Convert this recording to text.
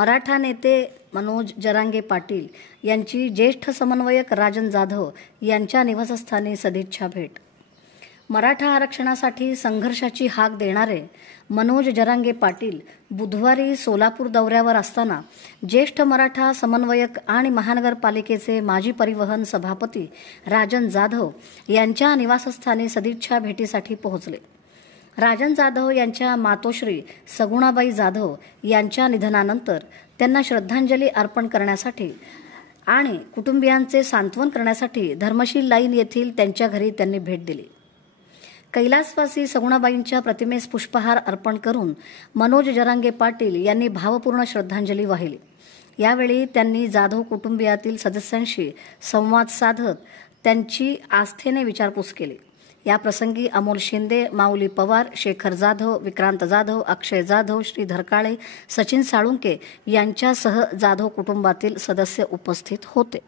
मराठा नेते मनोज जरांगे पाटील यांची ज्येष्ठ समन्वयक राजन जाधव यांच्या निवासस्थानी सदिच्छा भेट. मराठा आरक्षणासाठी संघर्षाची हाक देणारे मनोज जरांगे पाटील बुधवारी सोलापूर दौऱ्यावर असताना ज्येष्ठ मराठा समन्वयक आणि महानगरपालिकेचे माजी परिवहन सभापती राजन जाधव यांच्या निवासस्थानी सदिच्छा भेटीसाठी पोहोचले. राजन जाधव यांच्या मातोश्री सगुणाबाई जाधव यांच्या निधनानंतर त्यांना श्रद्धांजली अर्पण करण्यासाठी आणि कुटुंबियांचे सांत्वन करण्यासाठी धर्मशील लाईन येथील त्यांच्या घरी त्यांनी भेट दिली. कैलासवासी सगुणाबाईंच्या प्रतिमेस पुष्पहार अर्पण करून मनोज जरांगे पाटील यांनी भावपूर्ण श्रद्धांजली वाहिली. यावेळी त्यांनी जाधव कुटुंबियातील सदस्यांशी संवाद साधत त्यांची आस्थेने विचारपूस केली. याप्रसंगी अमोल शिंदे, माऊली पवार, शेखर जाधव, विक्रांत जाधव, अक्षय जाधव, श्रीधर काळे, सचिन साळुंके यांच्यासह जाधव कुटुंबातील सदस्य उपस्थित होते.